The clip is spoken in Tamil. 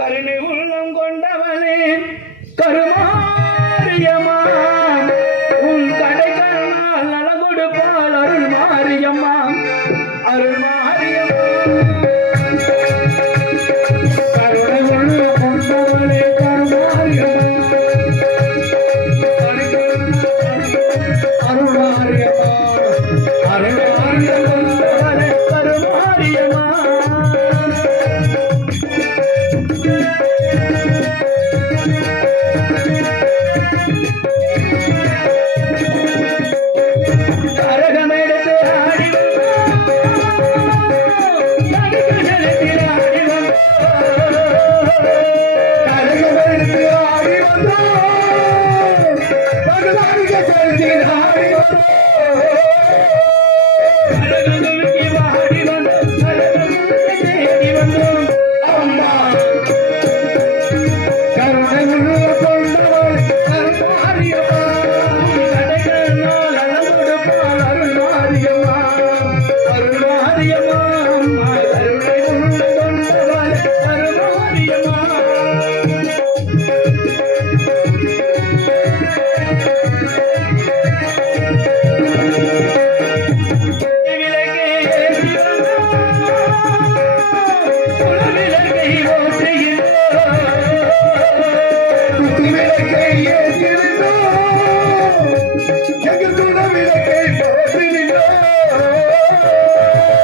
கருணை உள்ளம் கொண்டவனே கருமாரியம்மா உன் கடை கருணால் நல கொடுப்பால் அருள் மாரியம்மா அருள் I'm